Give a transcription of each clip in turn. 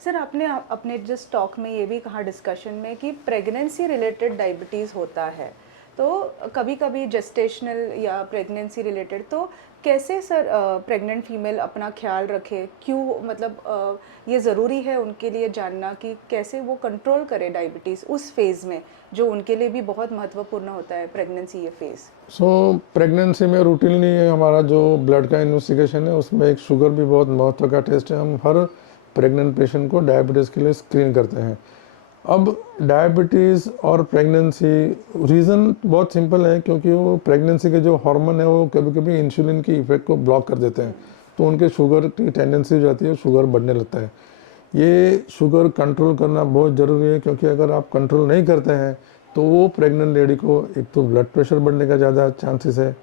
Sir आपने अपने जिस टॉक में ये भी कहा डिस्कशन में कि प्रेगनेंसी रिलेटेड डायबिटीज़ होता है, तो कभी कभी जेस्टेशनल या प्रेगनेंसी रिलेटेड, तो कैसे सर प्रेग्नेंट फीमेल अपना ख्याल रखे, क्यों मतलब ये ज़रूरी है उनके लिए जानना कि कैसे वो कंट्रोल करे डायबिटीज़ उस फेज़ में जो उनके लिए भी बहुत महत्वपूर्ण होता है, प्रेगनेंसी ये फेज़। प्रेगनेंसी में रूटीनली हमारा जो ब्लड का इन्वेस्टिगेशन है उसमें एक शुगर भी बहुत महत्व का टेस्ट है। हम हर प्रेग्नेंट पेशेंट को डायबिटीज़ के लिए स्क्रीन करते हैं। अब डायबिटीज़ और प्रेगनेंसी रीज़न बहुत सिंपल है, क्योंकि वो प्रेगनेंसी के जो हार्मोन है वो कभी कभी इंसुलिन की इफेक्ट को ब्लॉक कर देते हैं, तो उनके शुगर की टेंडेंसी हो जाती है, शुगर बढ़ने लगता है। ये शुगर कंट्रोल करना बहुत ज़रूरी है, क्योंकि अगर आप कंट्रोल नहीं करते हैं तो वो प्रेग्नेंट लेडी को एक तो ब्लड प्रेशर बढ़ने का ज़्यादा चांसेस है,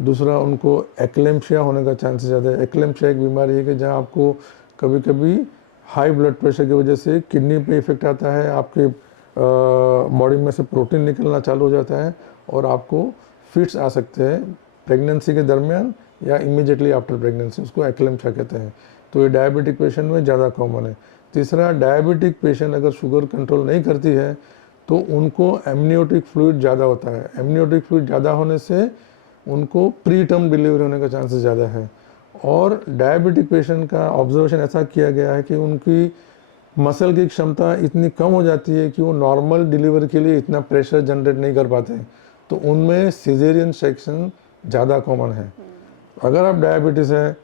दूसरा उनको एक्लेम्पिया होने का चांसेस ज़्यादा है। एक्लेम्पिया एक बीमारी है कि जहाँ आपको कभी कभी हाई ब्लड प्रेशर की वजह से किडनी पे इफेक्ट आता है, आपके बॉडी में से प्रोटीन निकलना चालू हो जाता है और आपको फिट्स आ सकते हैं प्रेगनेंसी के दरमियान या इमीडिएटली आफ्टर प्रेगनेंसी, उसको एक्लेम्पिया कहते हैं। तो ये डायबिटिक पेशेंट में ज़्यादा कॉमन है। तीसरा, डायबिटिक पेशेंट अगर शुगर कंट्रोल नहीं करती है तो उनको एमनियोटिक फ्लूइड ज़्यादा होता है। एमनियोटिक फ्लूइड ज़्यादा होने से उनको प्री टर्म डिलीवरी होने का चांसेस ज़्यादा है। और डायबिटिक पेशेंट का ऑब्जर्वेशन ऐसा किया गया है कि उनकी मसल की क्षमता इतनी कम हो जाती है कि वो नॉर्मल डिलीवरी के लिए इतना प्रेशर जनरेट नहीं कर पाते, तो उनमें सिजेरियन सेक्शन ज़्यादा कॉमन है। अगर आप डायबिटीज़ है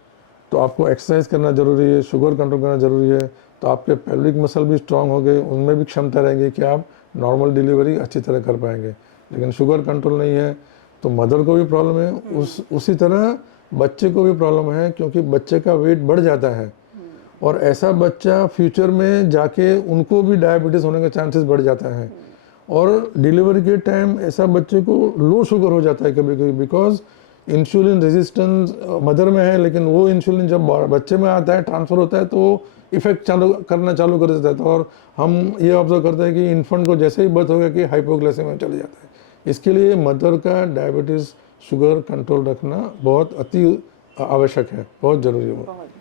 तो आपको एक्सरसाइज करना ज़रूरी है, शुगर कंट्रोल करना ज़रूरी है, तो आपके पेल्विक मसल भी स्ट्रांग हो गए, उनमें भी क्षमता रहेगी कि आप नॉर्मल डिलीवरी अच्छी तरह कर पाएंगे। लेकिन शुगर कंट्रोल नहीं है तो मदर को भी प्रॉब्लम है, उसी तरह बच्चे को भी प्रॉब्लम है, क्योंकि बच्चे का वेट बढ़ जाता है और ऐसा बच्चा फ्यूचर में जाके उनको भी डायबिटीज़ होने का चांसेस बढ़ जाता है। और डिलीवरी के टाइम ऐसा बच्चे को लो शुगर हो जाता है कभी कभी, बिकॉज इंसुलिन रेजिस्टेंस मदर में है, लेकिन वो इंसुलिन जब बच्चे में आता है, ट्रांसफ़र होता है, तो इफेक्ट चालू कर देता है। और हम ये ऑब्जर्व करते हैं कि इन्फेंट को जैसे ही बर्थ हो गया कि हाइपोग्लाइसेमिया में चले जाता है। इसके लिए मदर का डायबिटीज़ शुगर कंट्रोल रखना बहुत अति आवश्यक है, बहुत ज़रूरी है।